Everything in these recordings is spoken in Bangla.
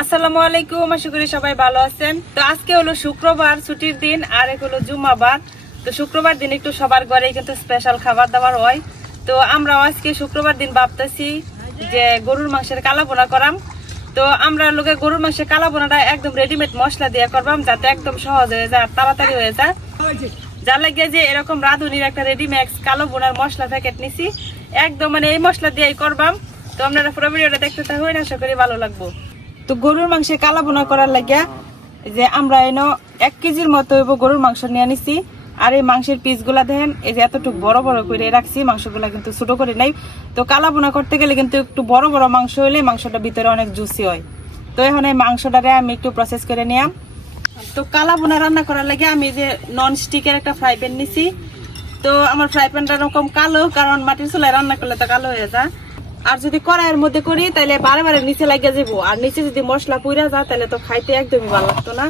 আসসালামু আলাইকুম, আশা করি সবাই ভালো আছেন। তো আজকে হলো শুক্রবার, ছুটির দিন, আর এক হলো জুম্মাবার। তো শুক্রবার দিন একটু সবার ঘরেই কিন্তু স্পেশাল খাবার দাবার হয়। তো আমরা আজকে শুক্রবার দিন ভাবতেছি যে গরুর মাংসের কালা বোনা করাম। তো আমরা লোকে গরুর মাংসের কালা বোনাটা একদম রেডিমেড মশলা দিয়ে করবাম, যাতে একদম সহজ হয়ে যায় তাড়াতাড়ি হয়ে যায়। যার লাগে যে এরকম রাঁধুনির একটা রেডিমেক্স কালো বোনার মশলা প্যাকেট নিছি। একদম মানে এই মশলা দিয়েই করবাম। তো আপনারা পুরো ভিডিওটা দেখতে থাকুন, আশা করি ভালো লাগবো। তো গরুর মাংসে কালা বোনা করার লাগিয়া যে আমরা এনো এক কেজির মতো হইব গরুর মাংস নিয়ে নিছি। আর এই মাংসের পিসগুলা দেখেন, এই যে এতটুকু বড় বড় করে রাখছি, মাংসগুলা কিন্তু ছোট করে নাই। তো কালা বোনা করতে গেলে কিন্তু একটু বড় বড় মাংস হলে মাংসটা ভিতরে অনেক জুসি হয়। তো এখন এই মাংসটারে আমি একটু প্রসেস করে নিলাম তো কালা বোনা রান্না করার লাগে আমি যে নন স্টিকের একটা ফ্রাই প্যান নিছি। তো আমার ফ্রাই প্যানটা এরকম কালো, কারণ মাটির চুলায় রান্না করলে তো কালো হয়ে যায়। আর যদি কড়াইয়ের মধ্যে করি তাহলে বারে বারে নিচে লাগিয়ে যাব আর নিচে যদি মশলা পুড়ে যায় তাহলে তো খাইতে একদমই ভালো লাগতো না।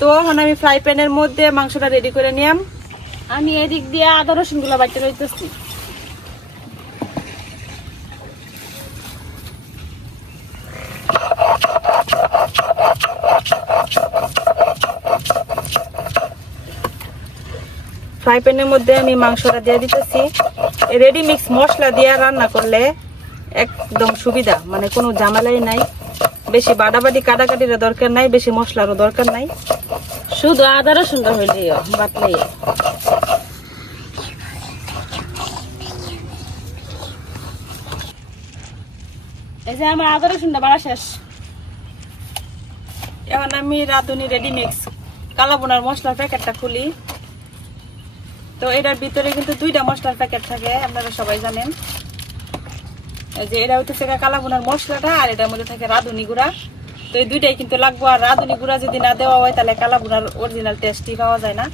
তো এখন আমি ফ্রাই প্যানের মধ্যে মাংসটা রেডি করে নিলাম আমি এদিক দিয়ে আদা রসুনগুলা বাড়তে রইতেছি ফ্রাই প্যানের মধ্যে আমি মাংসটা দিয়ে দিতেছি। রেডি মিক্স মশলা দিয়ে রান্না করলে একদম সুবিধা। মানে কোনো ঝামেলাই নাই। বেশি বাটাবাটি কাটাকাটির দরকার নাই, বেশি মশলারও দরকার নাই। শুধু আদা রসুনটা হইলে বাটলেই এই যে আমার আদা, রসুনটা বাড়া শেষ। এখন আমি রাঁধুনি রেডি মিক্স কালাবোনার মশলার প্যাকেটটা খুলি। তো এটার ভিতরে কিন্তু দুইটা মশলার প্যাকেট থাকে, আপনারা সবাই জানেন। যে এটা হচ্ছে কালাবোনার মশলাটা আর এটার মধ্যে থাকে রাঁধুনি গুঁড়া। তো এই দুইটাই কিন্তু লাগবো। আর রাঁধুনি গুঁড়া যদি না দেওয়া হয়, তাহলে কালাবোনার অরিজিনাল টেস্টই পাওয়া যায় না।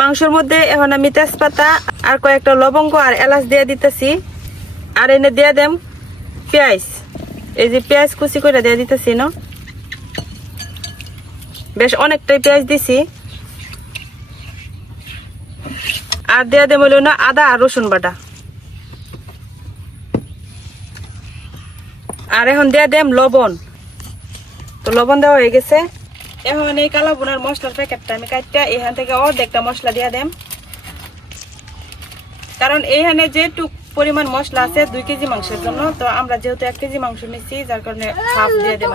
মাংসের মধ্যে এখন আমি তেজপাতা আর কয়েকটা লবঙ্গ আর এলাচ দিয়ে দিতেছি। আর এনে দিয়ে দেম পেঁয়াজ। এই যে পেঁয়াজ কুচি করে দিয়ে দিতেছি, না? বেশ অনেকটাই পেঁয়াজ দিছি। আর দেওয়া দেবো হলো না আদা আর রসুন বাটা। আর এখন দিয়ে দেম লবণ। তো লবণ দেওয়া হয়ে গেছে। এখন এই কালো বোনার মশলার প্যাকেটটা আমি কাটতে এখান থেকে অর্ধেকটা মশলা দিয়ে দেম। কারণ এইখানে যেটুক পরিমাণ মশলা আছে দুই কেজি মাংসের জন্য, তো আমরা যেহেতু এক কেজি মাংস নিচ্ছি যার কারণে হাফ দিয়ে দেব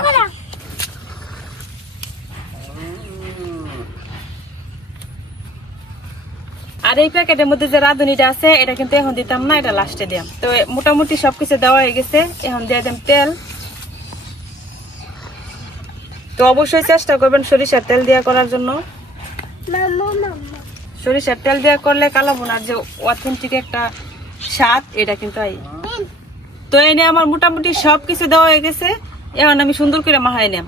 আর এই প্যাকেটের মধ্যে যে রাঁধুনিটা আছে, এটা কিন্তু এখন দিতাম না, এটা লাস্টে দিলাম তো মোটামুটি সবকিছু দেওয়া হয়ে গেছে, এখন দিয়ে দিলাম তেল। তো অবশ্যই চেষ্টা করবেন সরিষার তেল দেওয়া করার জন্য। সরিষার তেল দেওয়া করলে কালো বোনার যে অথেন্টিক একটা স্বাদ, এটা কিন্তু আই। তো এনে আমার মোটামুটি সব কিছু দেওয়া হয়ে গেছে, এখন আমি সুন্দর করে মাহাই নিলাম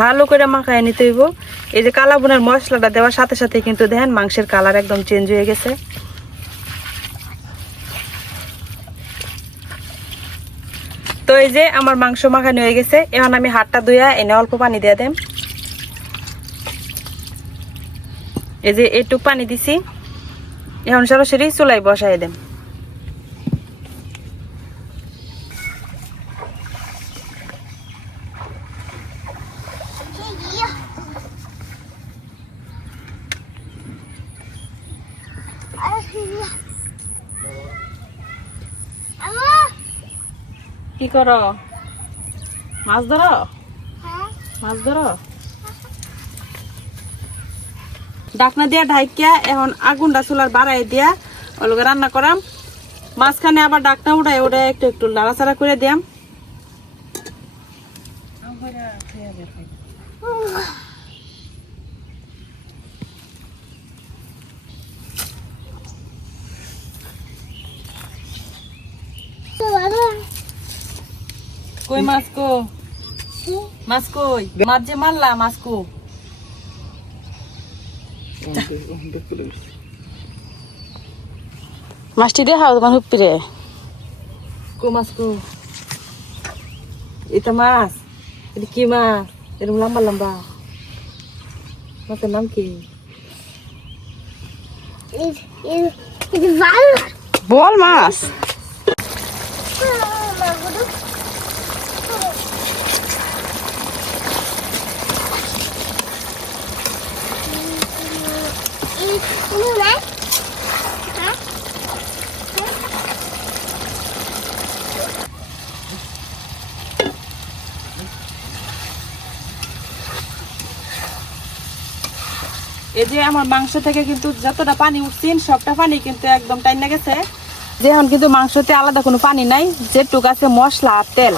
ভালো করে মাখায় নিতে হইব। এই যে কালা বোনার মশলাটা দেওয়ার সাথে সাথে কিন্তু দেখেন মাংসের কালার একদম চেঞ্জ হয়ে গেছে। তো এই যে আমার মাংস মাখানো হয়ে গেছে, এখন আমি হাতটা ধুয়া এনে অল্প পানি দিয়ে দেম। এই যে একটু পানি দিছি, এখন সরাসরি চুলাই বসাই দেম। কি করো? মাছ ধরো? মাছ ধরো? ডাকনা দিয়া ঢাইকিয়া এখন আগুনটা চুলার বাড়াই দিয়া ওগুলো রান্না করাম। মাঝখানে আবার ডাকনা উঠাই ওটা একটু একটু লাড়াচাড়া করে দিয়াম। কই মাছ কো? মাছ কই মাছ যে মারলা মাছ কো মাছটি দেখাও তোমার হুপ্পিরে। কো মাছ কো এটা মাছ। এটা কি মাছ? এরকম লম্বা লম্বা। মাছের নাম কি? বল মাছ। এই যে আমার মাংস থেকে কিন্তু যতটা পানি উঠছেন সবটা পানি কিন্তু একদম টাইনা গেছে। যে এখন কিন্তু মাংসতে আলাদা কোনো পানি নাই, যেটুক আছে মশলা আর তেল।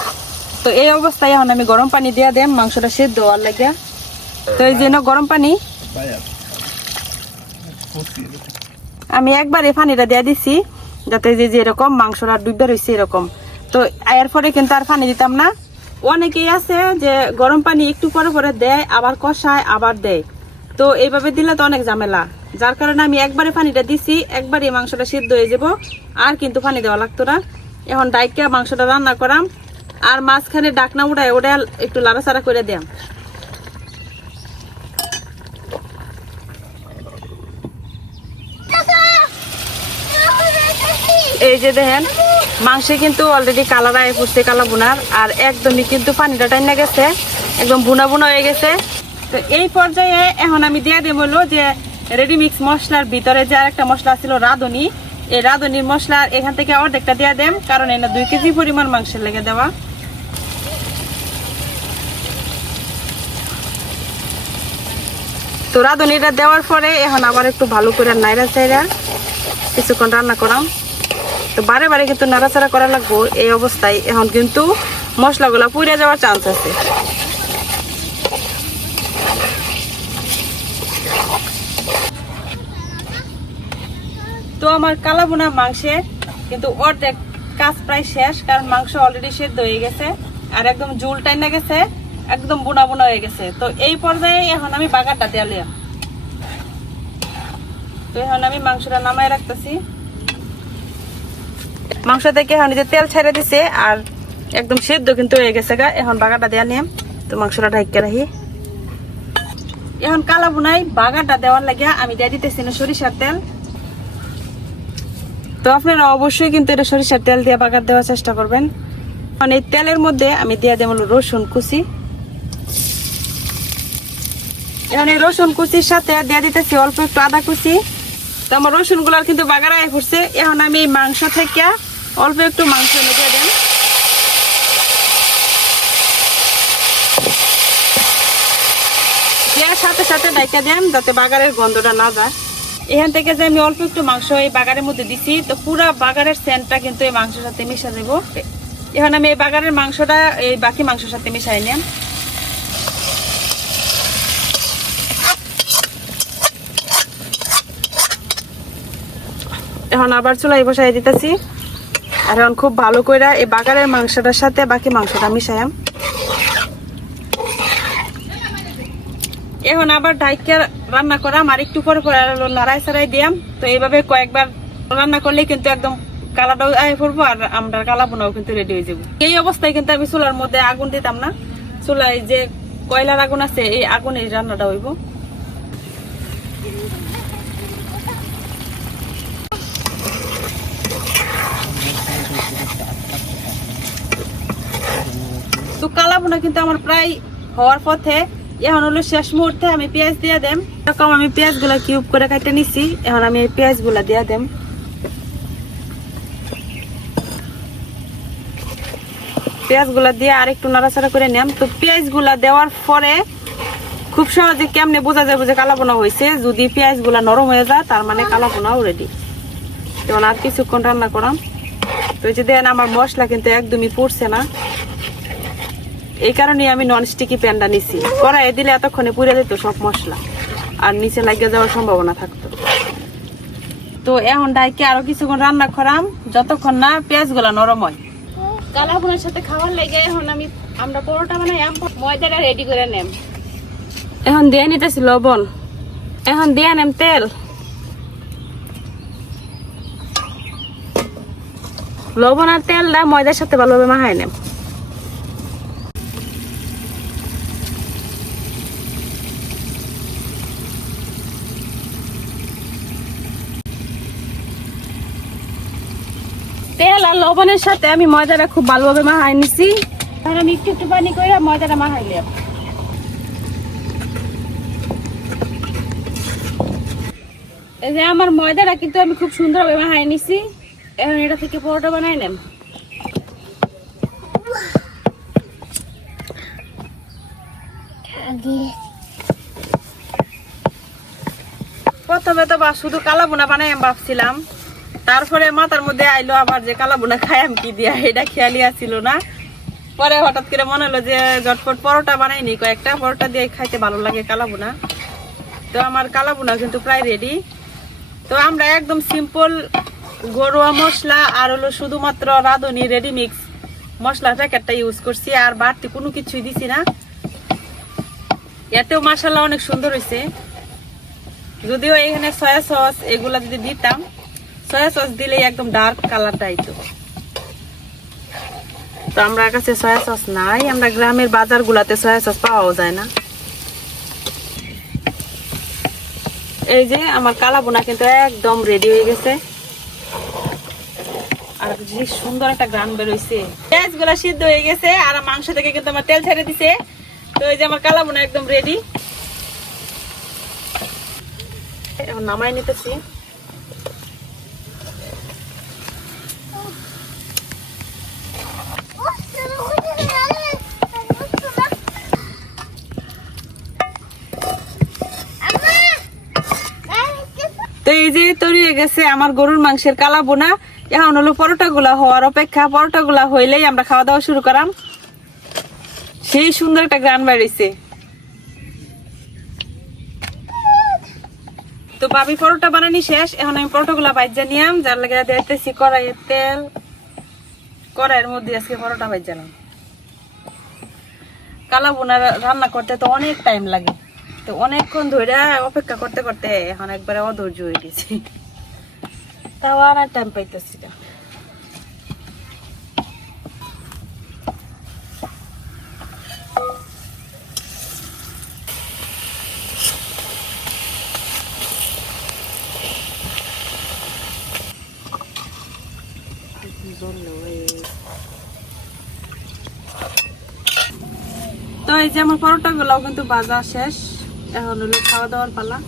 তো এই অবস্থায় এখন আমি গরম পানি দিয়ে দেম মাংসটা সেদ্ধ হওয়ার লাগে। তো এই জন্য গরম পানি? আমি একবার পানিটা দিয়ে দিছি, যাতে যে যে এরকম মাংসটা ডুবে রয়েছে এরকম। তো এরপরে কিন্তু আর পানি দিতাম না। অনেকেই আছে যে গরম পানি একটু পরে পরে দেয়, আবার কষায়, আবার দেয়। তো এইভাবে দিলে তো অনেক ঝামেলা। যার কারণে আমি একবারে পানিটা দিছি, একবারে মাংসটা সিদ্ধ হয়ে যাব। আর কিন্তু পানি দেওয়া লাগতো না। এখন ডাইকা মাংসটা রান্না করাম, আর মাঝখানে ডাকনা উড়ায় ওটা একটু লাড়াচাড়া করে দিয়াম। এই যে দেখেন, মাংসে কিন্তু অলরেডি কালার আয় পড়ছে কালা বোনার, আর একদমই কিন্তু পানিটা টাইনা গেছে, একদম বুনা বুনা হয়ে গেছে। তো এই পর্যায়ে এখন আমি দিয়ে দেব হলো যে রেডি মিক্স মশলার ভিতরে যে আরেকটা মশলা ছিল রাঁধুনি, এই রাঁধুনির মশলা এখান থেকে অর্ধেকটা দিয়ে দেন কারণ এনে দুই কেজি পরিমাণ মাংসের লেগে দেওয়া। তো রাঁধুনিটা দেওয়ার পরে এখন আবার একটু ভালো করে নাইরা চাইরা কিছুক্ষণ রান্না করাম। তো বারে বারে কিন্তু নাড়াচাড়া করা লাগবো, এই অবস্থায়। এখন কিন্তু মশলাগুলো পুড়ে যাওয়ার চান্স আছে। তো আমার কালাবোনা মাংসের কিন্তু অর্ধেক কাজ প্রায় শেষ, কারণ মাংস অলরেডি সেদ্ধ হয়ে গেছে, আর একদম জুল টাইনা গেছে, একদম বোনা বুনা হয়ে গেছে। তো এই পর্যায়ে এখন আমি বাগারটা দিয়ে লিয়াম তো এখন আমি মাংসটা নামায় রাখতেছি। মাংস থেকে এখন যে তেল ছেড়ে দিছে আর একদম সেদ্ধ কিন্তু হয়ে গেছে গা। এখন বাগাটা দেওয়া নিয়ম তো মাংসটা ঢাইকে রাখি। এখন কালা বুনাই বাগাটা দেওয়ার লাগিয়া আমি দিয়ে দিতেছি না সরিষার তেল। তো আপনারা অবশ্যই কিন্তু এটা সরিষার তেল দিয়ে বাগার দেওয়ার চেষ্টা করবেন। কারণ এই তেলের মধ্যে আমি দিয়ে দেবো রসুন কুচি। এখন এই রসুন কুচির সাথে দিয়ে দিতেছি অল্প একটু আদা কুচি। তো আমার রসুনগুলার কিন্তু বাগারায় পড়ছে। এখন আমি মাংস থেকে অল্প একটু মাংস এনে দেন। সাথে সাথে ডাইকা দেন যাতে বাগারের গন্ধটা না যায়। এখান থেকে যে আমি অল্প একটু মাংস এই বাগারের মধ্যে দিছি, তো পুরা বাগারের সেন্টটা কিন্তু এই মাংসের সাথে মিশা দেব এখন আমি এই বাগারের মাংসটা, এই বাকি মাংসের সাথে মিশাই নিলাম এখন আবার চুলাই বসাই দিতেছি। আর এখন খুব ভালো করে এই বাগারের মাংসটার সাথে বাকি মাংসটা মিশাইম এখন আবার ডাইকে রান্না করাম, আর একটু পরে পরে নাড়াই সারাই দিয়াম। তো এইভাবে কয়েকবার রান্না করলে কিন্তু একদম কালাটাও আয় পড়ব, আর আমরা কালা বোনাও কিন্তু রেডি হয়ে যাব। এই অবস্থায় কিন্তু আমি চুলার মধ্যে আগুন দিতাম না। চুলায় যে কয়লার আগুন আছে, এই আগুনে রান্নাটা হইব। তো কালা বোনা কিন্তু আমার প্রায় হওয়ার পথে, এখন হলো শেষ মুহূর্তে আমি পেঁয়াজ দিয়ে দেম। এরকম আমি পেঁয়াজগুলা কিউব করে কাটে নিছি, এখন আমি এই পেঁয়াজগুলা দিয়ে দেম। পেঁয়াজগুলা দিয়ে আর একটু নাড়াচাড়া করে নেম। তো পেঁয়াজগুলা দেওয়ার পরে খুব সহজে কেমনে বোঝা যাবে যে কালা বোনা হয়েছে যদি পেঁয়াজগুলা নরম হয়ে যায়, তার মানে কালা বোনাও রেডি যেমন আর কিছুক্ষণ রান্না করাম। তো যে দেন আমার মশলা কিন্তু একদমই পড়ছে না। এই কারণে আমি নন স্টিকি প্যানটা নিছি। কড়াইয়ে দিলে এতক্ষণে পুড়ে যেত সব মশলা। আর নিচে লাগিয়ে যাওয়ার সম্ভাবনা থাকতো। তো এখন ডাইকে আরও কিছুক্ষণ রান্না করাম যতক্ষণ না পেঁয়াজগুলা নরম হয়। কালা ভুনের সাথে খাওয়ার লেগে এখন আমি আমরা পরোটা বানাই ময়দাটা রেডি করে নেম। এখন দিয়ে নিতেছি লবণ। এখন দিয়ে নেম তেল। লবণ আর তেলটা ময়দার সাথে ভালোভাবে মাখাই নেম তেল আর লবণের সাথে আমি ময়দাটা খুব ভালোভাবে মাখাই নিছি। আর আমি একটু একটু পানি করে ময়দাটা মাখাইলাম এই যে আমার ময়দাটা কিন্তু আমি খুব সুন্দরভাবে মাখাই নিছি। এখন এটা থেকে পরোটা বানাই নেন। প্রথমে তো বা শুধু কালা বোনা বানাই আমি ভাবছিলাম। তারপরে মাথার মধ্যে আইলো আবার যে কালা বোনা খাইম কি দিয়া, এটা খেয়ালি আসছিল না। পরে হঠাৎ করে মনে হলো যে ঝটপট পরোটা বানাইনি কয়েকটা পরোটা দিয়ে খাইতে ভালো লাগে কালা বোনা তো আমার কালা বোনা কিন্তু প্রায় রেডি তো আমরা একদম সিম্পল ঘরোয়া মশলা আর হলো শুধুমাত্র রাঁধুনি রেডি মিক্স মশলা প্যাকেটটা ইউজ করছি, আর বাড়তি কোনো কিছুই দিছি না। এতেও মাসাল্লাহ অনেক সুন্দর হয়েছে যদিও এখানে সয়া সস এগুলা যদি দিতাম সয়া সস দিলেই একদম ডার্ক কালারটা আইতো। তো আমরা কাছে সয়া সস নাই, আমরা গ্রামের বাজার গুলাতে সয়া সস পাওয়াও যায় না। এই যে আমার কালা বোনা কিন্তু একদম রেডি হয়ে গেছে। আর যে সুন্দর একটা গ্রান বেরোইছে। পেঁয়াজগুলা সিদ্ধ হয়ে গেছে আর মাংস থেকে কিন্তু আমার তেল ছেড়ে দিছে। তো এই যে আমার কালা বোনা একদম রেডি এখন নামাই নিতেছি তো এই যে তৈরি হয়ে গেছে আমার গরুর মাংসের কালা বোনা এখন হলো পরোটা গুলা হওয়ার অপেক্ষা। পরোটা গুলা হইলেই আমরা খাওয়া দাওয়া শুরু করাম। সেই সুন্দর একটা গ্রান বাড়িছে। তো ভাবি পরোটা বানানি শেষ। এখন আমি পরোটা গুলা বাইজা নিয়াম। যার লাগে দেখতেছি কড়াইয়ের তেল। কড়াইয়ের মধ্যে আজকে পরোটা বাইজালাম। কালা বোনা রান্না করতে তো অনেক টাইম লাগে। তো অনেকক্ষণ ধরে অপেক্ষা করতে করতে এখন একবারে অধৈর্য হয়ে গেছি। তাও টাইম পাইতেছি না তো এই যে আমার পরোটা গুলাও কিন্তু বাজার শেষ। এখন হলো খাওয়া দাওয়ার পালা।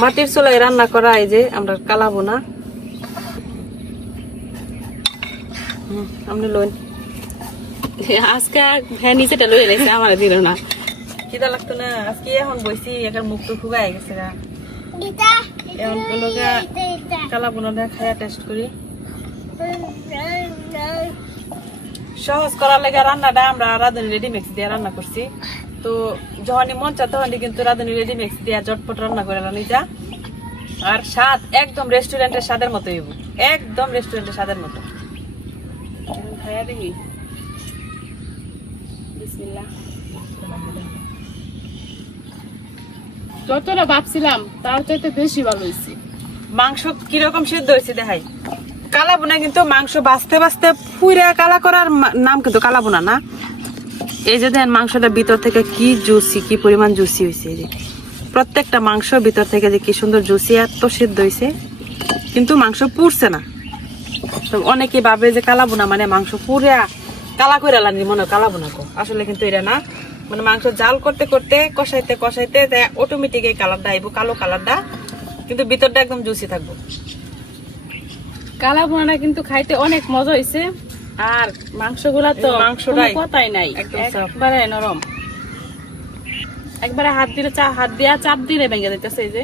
মাটির চুলায় রান্না করা এই যে আমরা কালাবো না। আপনি লোন আজকে হ্যাঁ নিচেটা লই আমার দিল না। কিদা লাগতো না আজকে এখন বইছি একার মুখ তো ফুগাই গেছে গা। এখন কালা বোনাটা খায়া টেস্ট করি। সহজ করার লেগে রান্নাটা আমরা রাঁধুনি রেডিমিক্স দিয়ে রান্না করছি। তো যখনই মন চা তখনই কিন্তু রাঁধুনি রেডিমিক্স দিয়ে জটপট রান্না করে রানি যা। আর স্বাদ একদম রেস্টুরেন্টের স্বাদের মতো হইব। একদম রেস্টুরেন্টের স্বাদের মতো। দেখি। যতটা ভাবছিলাম তার চাইতে বেশি ভালো হয়েছে মাংস কীরকম সিদ্ধ হয়েছে দেখাই। কালা বোনা কিন্তু মাংস বাঁচতে বাঁচতে পুরা কালা করার নাম কিন্তু কালা বোনা না। এই যে দেখেন মাংসটা ভিতর থেকে কি জুসি কি পরিমাণ জুসি হয়েছে এই যে। প্রত্যেকটা মাংস ভিতর থেকে যে কি সুন্দর জুসি এত সিদ্ধ হয়েছে কিন্তু মাংস পুড়ছে না। তো অনেকে ভাবে যে কালা বোনা মানে মাংস পুরা কালা করে লাগি মনে হয় কালা বোনা কো। আসলে কিন্তু এটা না। মানে মাংস জাল করতে করতে, কষাইতে কষাইতে অটোমেটিক এই কালারটা আইব, কালো কালারটা। কিন্তু ভিতরটা একদম জুসি থাকব। কালা বোনা কিন্তু খাইতে অনেক মজা হয়েছে আর মাংসগুলা তো মাংসটাই কথাই নাই। একবারে নরম। একবারে হাত দিলে চা হাত দিয়া চাপ দিলে ভেঙে দিতেছে এই যে।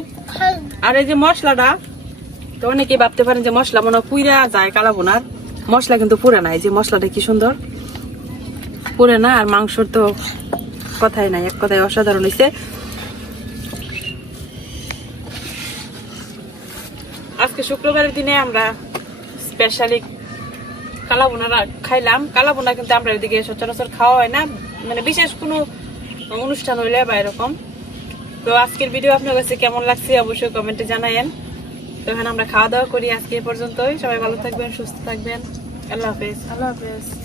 আর এই যে মশলাটা তো অনেকে ভাবতে পারেন যে মশলা মনে পুইরা যায় কালা বোনার মশলা কিন্তু পুরে না এই যে মশলাটা কি সুন্দর। পুরে না আর মাংসর তো কথাই নাই এক কথায় অসাধারণ হয়েছে আজকে শুক্রবারের দিনে আমরা স্পেশালি কালা বোনারা খাইলাম। কালা বোনা কিন্তু আমরা এদিকে সচরাচর খাওয়া হয় না। মানে বিশেষ কোনো অনুষ্ঠান হইলে বা এরকম। তো আজকের ভিডিও আপনার কাছে কেমন লাগছে অবশ্যই কমেন্টে জানায়েন। তো এখানে আমরা খাওয়া দাওয়া করি আজকে পর্যন্তই। সবাই ভালো থাকবেন, সুস্থ থাকবেন। আল্লাহ হাফেজ। আল্লাহ হাফেজ।